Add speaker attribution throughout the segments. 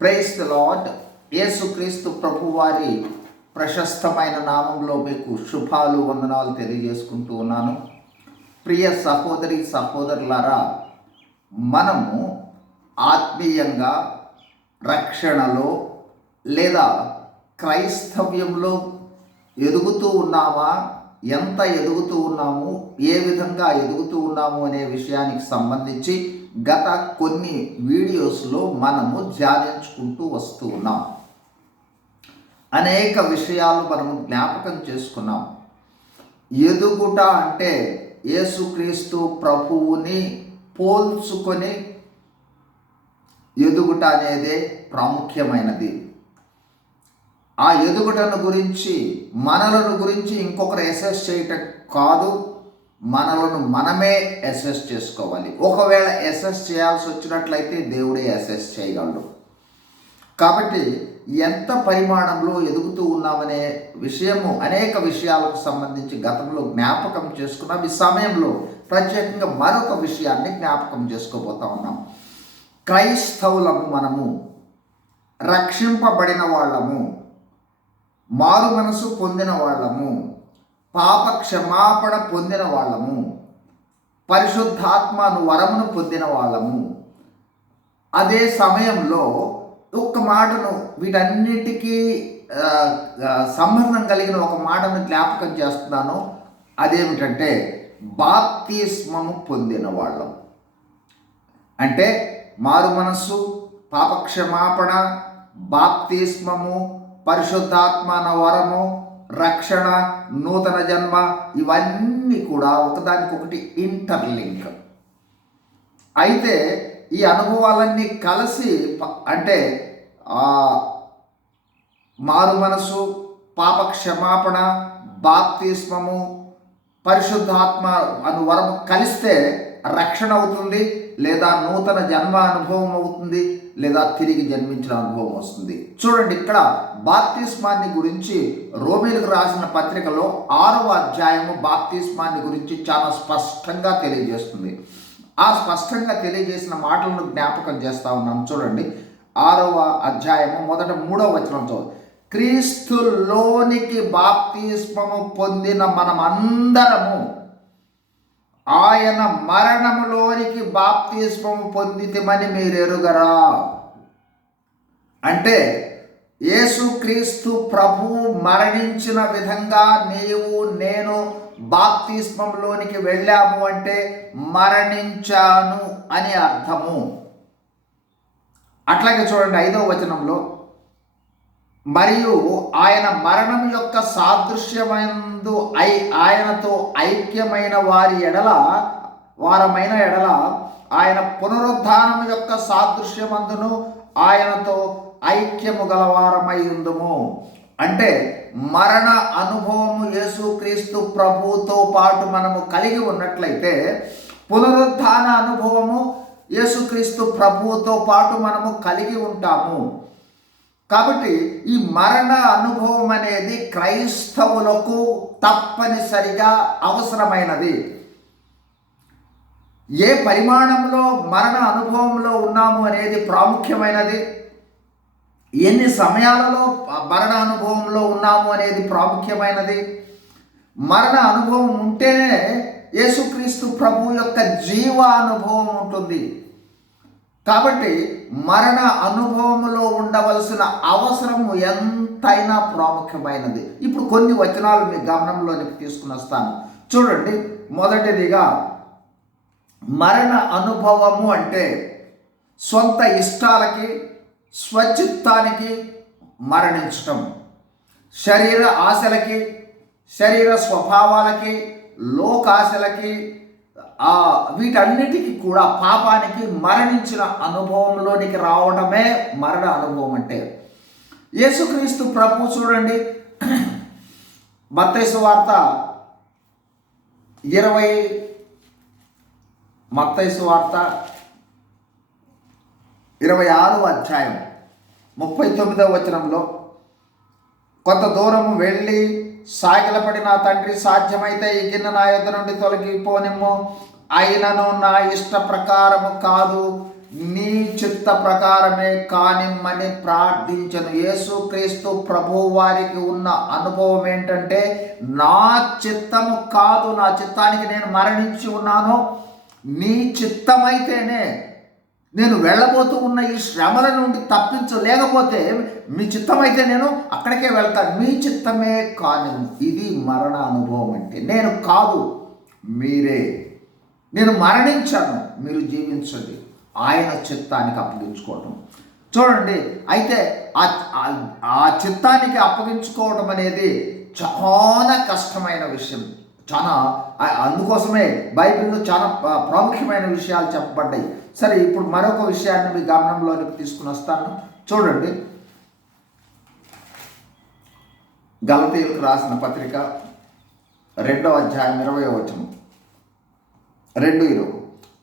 Speaker 1: Price lord యేసుక్రీస్తు ప్రభువారి ప్రశస్తమైన నామంలో మీకు శుభాలు వందనాలు తెలియజేసుకుంటూ ఉన్నాను. ప్రియ సహోదరి సహోదరులారా మనము ఆత్మీయంగా రక్షణలో లేదా క్రైస్తవ్యంలో ఎదుగుతూ ఉన్నామా? ఎంత ఎదుగుతూ ఉన్నాము? ఏ విధంగా ఎదుగుతూ ఉన్నాము అనే విషయానికి సంబంధించి గత కొన్ని వీడియోస్లో మనము ధ్యానించుకుంటూ వస్తూ ఉన్నాం. అనేక విషయాలు మనము జ్ఞాపకం చేసుకున్నాం. ఎదుగుట అంటే యేసుక్రీస్తు ప్రభువుని పోల్చుకొని ఎదుగుట అనేదే ప్రాముఖ్యమైనది. ఆ ఎదుగుటను గురించి మనలను గురించి ఇంకొకరు ఎసెస్ చేయటం కాదు. మనలను మనమే అసెస్ చేసుకోవాలి. ఒకవేళ అసెస్ చేయాల్సి వచ్చినట్లయితే దేవుడే అసెస్ చేయగలడు. కాబట్టి ఎంత పరిమాణంలో ఎదుగుతూ ఉన్నామనే విషయము అనేక విషయాలకు సంబంధించి గతంలో జ్ఞాపకం చేసుకున్నాం. ఈ సమయంలో ప్రత్యేకంగా మరొక విషయాన్ని జ్ఞాపకం చేసుకోబోతా ఉన్నాం. క్రైస్తవులము మనము రక్షింపబడిన వాళ్ళము మారు మనసు పొందిన వాళ్ళము పాప క్షమాపణ పొందిన వాళ్ళము. పరిశుద్ధాత్మను వరమును పొందిన వాళ్ళము. అదే సమయంలో ఒక్క మాటను వీటన్నిటికీ సంబంధం కలిగిన ఒక మాటను జ్ఞాపకం చేస్తున్నాను. అదేమిటంటే బాప్తిస్మము పొందిన వాళ్ళం అంటే మారు మనస్సు పాపక్షమాపణ బాప్తిస్మము పరిశుద్ధాత్మన వరము రక్షణ నూతన జన్మ ఇవన్నీ కూడా ఒకదానికొకటి ఇంటర్లింక్ అయితే ఈ అనుభవాలన్నీ కలిసి ప- అంటే మారు మనసు పాప క్షమాపణ బాప్తిస్మము పరిశుద్ధాత్మ అను వరము కలిస్తే రక్షణ అవుతుంది లేదా నూతన జన్మ అనుభవం అవుతుంది లేదా తిరిగి జన్మించిన అనుభవం వస్తుంది. చూడండి ఇక్కడ బాప్తిస్మాన్ని గురించి రోమిలకు రాసిన పత్రికలో ఆరవ అధ్యాయము బాప్తిస్మాన్ని గురించి చాలా స్పష్టంగా తెలియజేస్తుంది. ఆ స్పష్టంగా తెలియజేసిన మాటలను జ్ఞాపకం చేస్తా ఉన్నాం చూడండి ఆరవ అధ్యాయము మొదట మూడవ వచనం క్రీస్తులోనికి బాప్తిస్మము పొందిన మనమందరము ఆయన మరణములోనికి బాప్తిస్మము పొందితమని మీరు ఎరుగరా అంటే యేసుక్రీస్తు ప్రభు మరణించిన విధంగా నీవు నేను బాప్తిస్మంలోనికి వెళ్ళాము అంటే మరణించాను అని అర్థము. అట్లాగే చూడండి ఐదవ వచనంలో మరియు ఆయన మరణం యొక్క సాదృశ్యమందు ఐ ఆయనతో ఐక్యమైన వారి ఎడల వారమైన ఎడల ఆయన పునరుద్ధానం యొక్క సాదృశ్యమందును ఆయనతో ఐక్యము గలవారమై ఉందము. అంటే మరణ అనుభవము యేసుక్రీస్తు ప్రభుతో పాటు మనము కలిగి ఉన్నట్లయితే పునరుద్ధాన అనుభవము యేసుక్రీస్తు ప్రభువుతో పాటు మనము కలిగి ఉంటాము. కాబట్టి ఈ మరణ అనుభవం అనేది క్రైస్తవులకు తప్పనిసరిగా అవసరమైనది. ఏ పరిమాణంలో మరణ అనుభవంలో ఉన్నాము అనేది ప్రాముఖ్యమైనది. ఎన్ని సమయాలలో మరణ అనుభవంలో ఉన్నాము అనేది ప్రాముఖ్యమైనది. మరణ అనుభవం ఉంటేనే యేసుక్రీస్తు ప్రభు యొక్క జీవ అనుభవం ఉంటుంది. కాబట్టి మరణ అనుభవములో ఉండవలసిన అవసరం ఎంతైనా ప్రాముఖ్యమైనది. ఇప్పుడు కొన్ని వచనాలు మీ గమనంలోనికి తీసుకుని వస్తాను. చూడండి మొదటిదిగా మరణ అనుభవము అంటే సొంత ఇష్టాలకి స్వచిత్తానికి మరణించటం. శరీర ఆశలకి శరీర స్వభావాలకి లోకాశలకి ఆ వీటన్నిటికీ కూడా పాపానికి మరణించిన అనుభవంలోనికి రావడమే మరణ అనుభవం అంటే. యేసుక్రీస్తు ప్రభు చూడండి. మత్తైసు వార్త ఇరవై మత్తైసు వార్త ఇరవై ఆరు అధ్యాయం ముప్పై తొమ్మిదవ వచనంలో కొంత దూరము వెళ్ళి సాగిలపడి నా తండ్రి సాధ్యమైతే ఈ గిన్నె నా యొద్ద నుండి తొలగిపోనిమ్ము. అయినను నా ఇష్ట ప్రకారము కాదు నీ చిత్త ప్రకారమే కానిమ్మని ప్రార్థించను. యేసుక్రీస్తు ప్రభు వారికి ఉన్న అనుభవం ఏంటంటే నా చిత్తము కాదు నా చిత్తానికి నేను మరణించి ఉన్నాను. నీ చిత్తమైతేనే నేను వెళ్ళబోతూ ఉన్న ఈ శ్రమల నుండి తప్పించు లేకపోతే మీ చిత్తమైతే నేను అక్కడికే వెళ్తాను మీ చిత్తమే కాను ఇది మరణ అనుభవం అంటే. నేను కాదు మీరే. నేను మరణించాను మీరు జీవించండి. ఆయన చిత్తానికి అప్పగించుకోవటం. చూడండి అయితే ఆ చిత్తానికి అప్పగించుకోవడం అనేది చాలా కష్టమైన విషయం. చాలా అందుకోసమే బైబిల్లో చాలా ప్రాముఖ్యమైన విషయాలు చెప్పబడ్డాయి. సరే ఇప్పుడు మరొక విషయాన్ని మీ గమనంలోనికి తీసుకుని వస్తాను. చూడండి. గలతీయులకు రాసిన పత్రిక రెండవ అధ్యాయం ఇరవై వచనం. రెండు ఇరవై.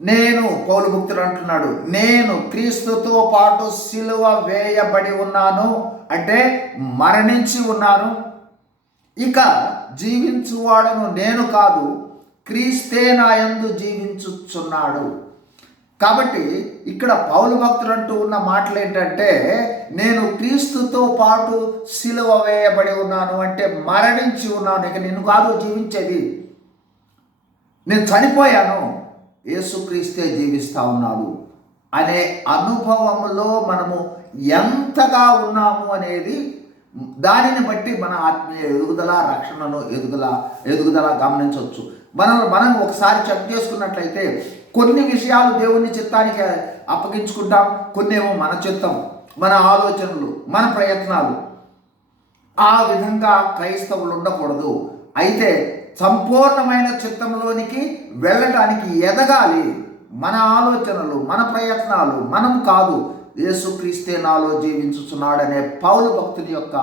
Speaker 1: నేను పౌలు భక్తుడు అంటున్నాడు నేను క్రీస్తుతో పాటు సిలువ వేయబడి ఉన్నాను అంటే మరణించి ఉన్నాను. ఇక జీవించువాడను నేను కాదు క్రీస్తే నా యందు జీవించుచున్నాడు. కాబట్టి ఇక్కడ పౌలు భక్తులు అంటూ ఉన్న మాటలు ఏంటంటే నేను క్రీస్తుతో పాటు సిలువ వేయబడి ఉన్నాను అంటే మరణించి ఉన్నాను ఇక నేను కాదు జీవించేది. నేను చనిపోయాను యేసుక్రీస్తే జీవిస్తా ఉన్నాడు అనే అనుభవంలో మనము ఎంతగా ఉన్నాము అనేది దానిని బట్టి మన ఆత్మీయ ఎదుగుదల రక్షణను ఎదుగుదల ఎదుగుదల గమనించవచ్చు. మనం మనం ఒకసారి చెక్ చేసుకున్నట్లయితే కొన్ని విషయాలు దేవుని చిత్తానికి అప్పగించుకుంటాం కొన్ని ఏమో మన చిత్తం మన ఆలోచనలు మన ప్రయత్నాలు. ఆ విధంగా క్రైస్తవులు ఉండకూడదు. అయితే సంపూర్ణమైన చిత్తంలోనికి వెళ్ళటానికి ఎదగాలి. మన ఆలోచనలు మన ప్రయత్నాలు మనం కాదు యేసుక్రీస్తే నాలో జీవించుచున్నాడనే పౌలు భక్తుని యొక్క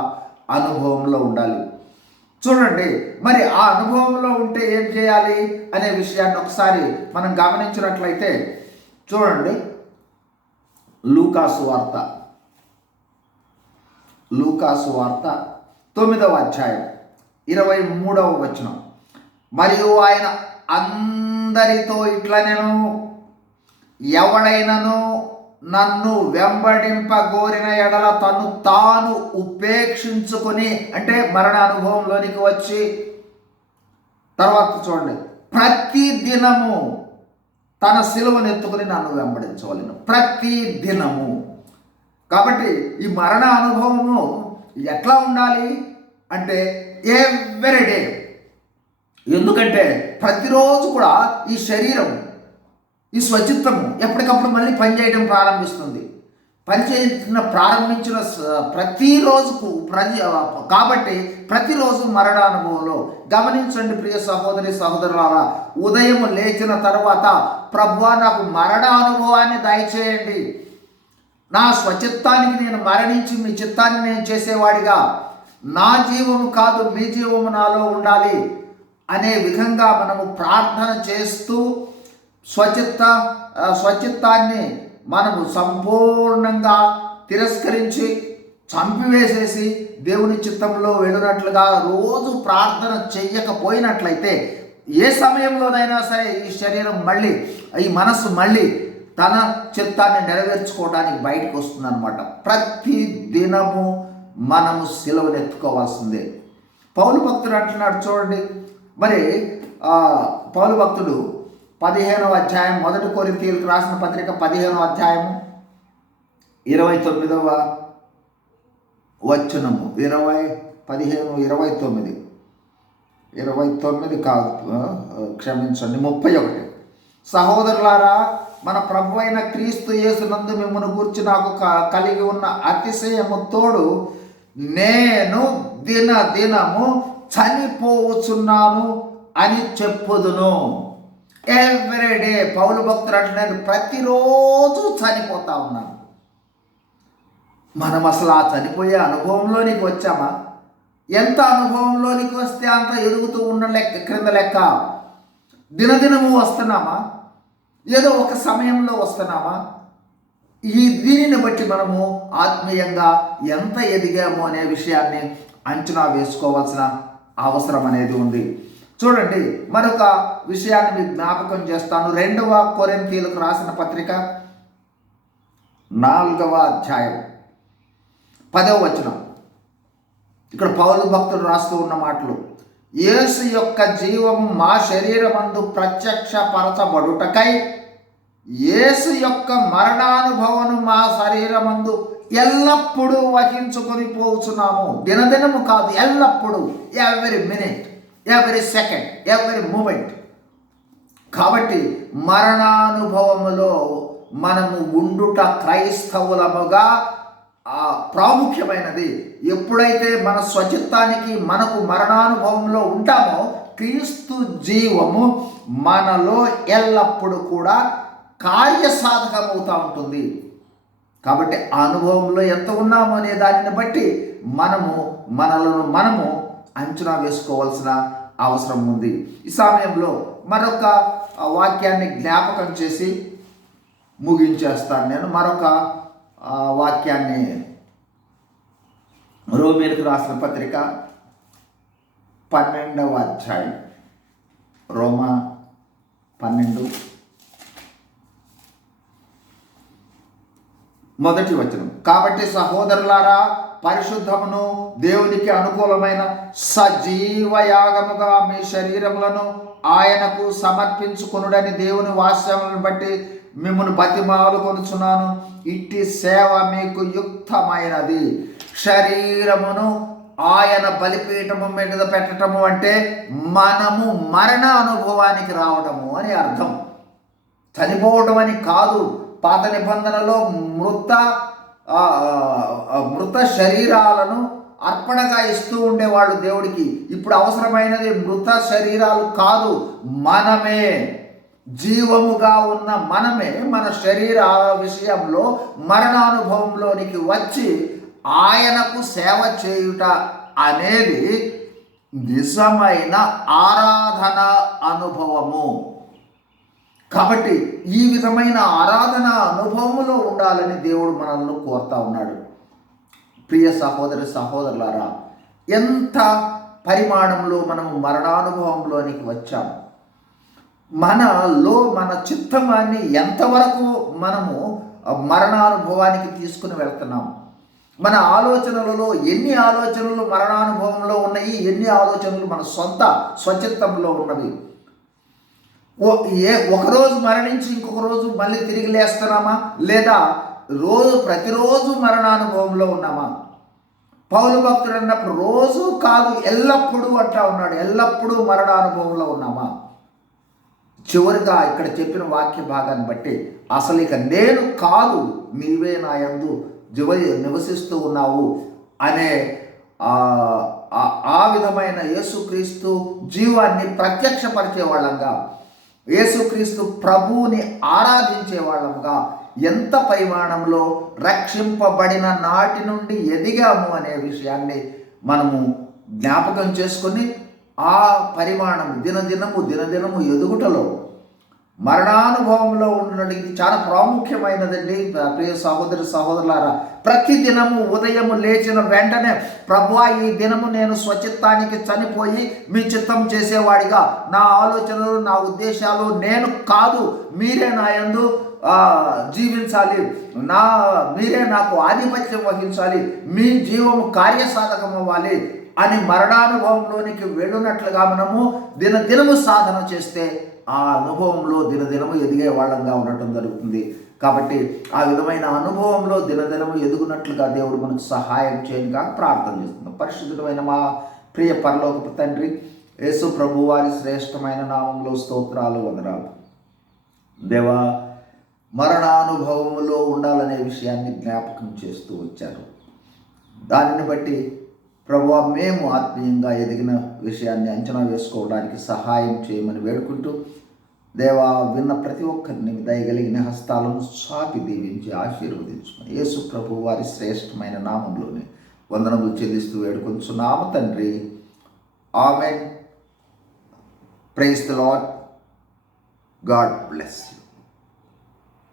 Speaker 1: అనుభవంలో ఉండాలి. చూడండి మరి ఆ అనుభవంలో ఉంటే ఏం చేయాలి అనే విషయాన్ని ఒకసారి మనం గమనించినట్లయితే చూడండి లూకాసు వార్త. లూకాసు వార్త తొమ్మిదవ అధ్యాయం ఇరవై మూడవ వచనం. మరియు ఆయన అందరితో ఇట్లా నేను ఎవడైనను నన్ను వెంబడింపగోరిన ఎడల తను తాను ఉపేక్షించుకొని అంటే మరణ అనుభవంలోనికి వచ్చి తర్వాత చూడండి. ప్రతి దినము తన సిలువను ఎత్తుకుని నన్ను వెంబడించవలను. ప్రతి దినము. కాబట్టి ఈ మరణ అనుభవము ఎట్లా ఉండాలి అంటే ఎవ్రీ డే. ఎందుకంటే ప్రతిరోజు కూడా ఈ శరీరం ఈ స్వచిత్తము ఎప్పటికప్పుడు మళ్ళీ పనిచేయడం ప్రారంభిస్తుంది. పనిచేసిన ప్రారంభించిన ప్రతిరోజుకు ప్రతి కాబట్టి ప్రతిరోజు మరణానుభవంలో గమనించండి ప్రియ సహోదరి సహోదరులారా. ఉదయం లేచిన తర్వాత ప్రభువా నాకు మరణ అనుభవాన్ని దయచేయండి. నా స్వచిత్తానికి నేను మరణించి మీ చిత్తాన్ని నేను చేసేవాడిగా. నా జీవము కాదు మీ జీవము నాలో ఉండాలి అనే విధంగా మనము ప్రార్థన చేస్తూ స్వచిత్త స్వచిత్తాన్ని మనము సంపూర్ణంగా తిరస్కరించి చంపివేసేసి దేవుని చిత్తంలో వెళ్ళినట్లుగా రోజు ప్రార్థన చెయ్యకపోయినట్లయితే ఏ సమయంలోనైనా సరే ఈ శరీరం మళ్ళీ ఈ మనస్సు మళ్ళీ తన చిత్తాన్ని నెరవేర్చుకోవడానికి బయటకు వస్తుందన్నమాట. ప్రతి దినము మనము సిలువను ఎత్తుకోవాల్సిందే. పౌలు భక్తుడు అంటున్నాడు చూడండి. మరి పౌలు భక్తుడు పదిహేనవ అధ్యాయం మొదటి కొరింథీయులకు రాసిన పత్రిక పదిహేనవ అధ్యాయం ఇరవై తొమ్మిదవ వచనము. ఇరవై పదిహేను ఇరవై తొమ్మిది ఇరవై తొమ్మిది కాదు క్షమించండి ముప్పై ఒకటి సహోదరులారా మన ప్రభు అయిన క్రీస్తు యేసునందు మిమ్మల్ని గూర్చి నాకు క- కలిగి ఉన్న అతిశయము తోడు నేను దిన దినము చనిపోవచ్చున్నాను అని చెప్పుదును. ఎవ్రీడే పౌలు భక్తులు అంటే నేను ప్రతిరోజు చనిపోతా ఉన్నాను. మనం అసలు ఆ చనిపోయే అనుభవంలోనికి వచ్చామా? ఎంత అనుభవంలోనికి వస్తే అంత ఎదుగుతూ ఉన్న లెక్క క్రింద లెక్క? దినదినము వస్తున్నామా? ఏదో ఒక సమయంలో వస్తున్నామా? ఈ దీనిని బట్టి మనము ఆత్మీయంగా ఎంత ఎదిగాము అనే విషయాన్ని అంచనా వేసుకోవాల్సిన అవసరం అనేది ఉంది. చూడండి మరొక విషయాన్ని మీకు జ్ఞాపకం చేస్తాను. రెండవ కొరింథీలకు రాసిన పత్రిక నాలుగవ అధ్యాయం. పదవ వచనం. ఇక్కడ పౌలు భక్తులు రాస్తూ ఉన్న మాటలు. యేసు యొక్క జీవము మా శరీరమందు ప్రత్యక్షపరచబడుటకై యేసు యొక్క మరణానుభవను మా శరీరమందు ఎల్లప్పుడూ వహించుకొని పోచున్నాము. దినదినము కాదు ఎల్లప్పుడూ. Every minute every second every moment కాబట్టి మరణానుభవములో మనము ఉండుట క్రైస్తవులముగా ఆ ప్రాముఖ్యమైనది. ఎప్పుడైతే మన స్వచిత్తానికి మనకు మరణానుభవంలో ఉంటామో క్రీస్తు జీవము మనలో ఎల్లప్పుడూ కూడా కార్యసాధకమవుతూ ఉంటుంది. కాబట్టి ఆ అనుభవంలో ఎంత ఉన్నామో అనే దానిని బట్టి మనము మనలను మనము అంచనా వేసుకోవాల్సిన అవసరం ఉంది. ఈ సమయంలో మరొక వాక్యాన్ని జ్ఞాపకం చేసి ముగించేస్తాను నేను. మరొక వాక్యాన్ని రోమేలకు రాసిన పత్రిక పన్నెండవ అధ్యాయం. రోమా పన్నెండు. మొదటి వచనం. కాబట్టి సహోదరులారా పరిశుద్ధమును దేవునికి అనుకూలమైన సజీవ యాగముగా మీ శరీరములను ఆయనకు సమర్పించుకొనుడని దేవుని వాస్యములను బట్టి మిమ్మల్ని బతిమాలు కొనుచున్నాను. ఇట్టి సేవ మీకు యుక్తమైనది. శరీరమును ఆయన బలిపీఠము మీద పెట్టటము అంటే మనము మరణ అనుభవానికి రావటము అని అర్థం. చనిపోవడం అని కాదు పాత నిబంధనలో మృత మృత శరీరాలను అర్పణగా ఇస్తూ ఉండేవాళ్ళు దేవుడికి. ఇప్పుడు అవసరమైనది మృత శరీరాలు కాదు మనమే. జీవముగా ఉన్న మనమే మన శరీరాల విషయంలో మరణానుభవంలోనికి వచ్చి ఆయనకు సేవ చేయుట అనేది నిజమైన ఆరాధన అనుభవము. కాబట్టి ఈ విధమైన ఆరాధన అనుభవంలో ఉండాలని దేవుడు మనల్ని కోరుతా ఉన్నాడు. ప్రియ సహోదరి సహోదరులారా ఎంత పరిమాణంలో మనము మరణానుభవంలోనికి వచ్చాం? మనలో మన చిత్తమాన్ని ఎంతవరకు మనము మరణానుభవానికి తీసుకుని వెళ్తున్నాం? మన ఆలోచనలలో ఎన్ని ఆలోచనలు మరణానుభవంలో ఉన్నాయి? ఎన్ని ఆలోచనలు మన సొంత స్వచిత్తంలో ఉన్నవి? ఓ ఏ ఒకరోజు మరణించి ఇంకొక రోజు మళ్ళీ తిరిగి లేస్తున్నామా? లేదా రోజు ప్రతిరోజు మరణానుభవంలో ఉన్నామా? పౌలు భక్తుడు అన్నప్పుడు రోజు కాదు ఎల్లప్పుడూ అంటా ఉన్నాడు ఎల్లప్పుడూ మరణానుభవంలో ఉన్నామా? చివరిగా ఇక్కడ చెప్పిన వాక్య భాగాన్ని బట్టి అసలు ఇక నేను కాదు నీవే నా యందు జీవ నివసిస్తూ ఉన్నావు అనే ఆ ఆ విధమైన యేసుక్రీస్తు జీవాన్ని ప్రత్యక్షపరిచే వాళ్ళంగా యేసుక్రీస్తు ప్రభువుని ఆరాధించే వాళ్ళముగా ఎంత పరిమాణంలో రక్షింపబడిన నాటి నుండి ఎదిగాము అనే విషయాన్ని మనము జ్ఞాపకం చేసుకొని ఆ పరిమాణం దినదినము దినదినము ఎదుగుటలో మరణానుభవంలో ఉండడానికి చాలా ప్రాముఖ్యమైనదండి. ప్రియ సహోదరి సహోదరులారా ప్రతి దినము ఉదయము లేచిన వెంటనే ప్రభువా ఈ దినము నేను స్వచిత్తానికి చనిపోయి మీ చిత్తం చేసేవాడిగా. నా ఆలోచనలు నా ఉద్దేశాలు నేను కాదు. మీరే నా యందు జీవించాలి. నా మీరే నాకు ఆధిపత్యం వహించాలి. మీ జీవము కార్యసాధకం అవ్వాలి అని మరణానుభవంలోనికి వెళ్ళునట్లుగా మనము దినదినము సాధన చేస్తే ఆ అనుభవంలో దినదినము ఎదిగే వాళ్ళంగా ఉండటం జరుగుతుంది. కాబట్టి ఆ విధమైన అనుభవంలో దినదినము ఎదుగునట్లుగా దేవుడు మనకు సహాయం చేయగా ప్రార్థన చేస్తున్నాం. పరిశుద్ధమైన మా ప్రియ పరలోకపు తండ్రి యేసు ప్రభు వారి శ్రేష్టమైన నామంలో స్తోత్రాలు వదరాలు దేవా మరణానుభవములో ఉండాలనే విషయాన్ని జ్ఞాపకం చేస్తూ వచ్చారు. దానిని బట్టి ప్రభు మేము ఆత్మీయంగా ఎదిగిన విషయాన్ని అంచనా వేసుకోవడానికి సహాయం చేయమని వేడుకుంటూ దేవా విన్న ప్రతి ఒక్కరిని దయగలిగిన హస్తాలను చాపి దీవించి ఆశీర్వదించుకుని యేసు ప్రభు వారి శ్రేష్టమైన నామంలోని వందనములు చెల్లిస్తూ వేడుకొంచున్నాము తండ్రి. Amen. Praise the Lord God bless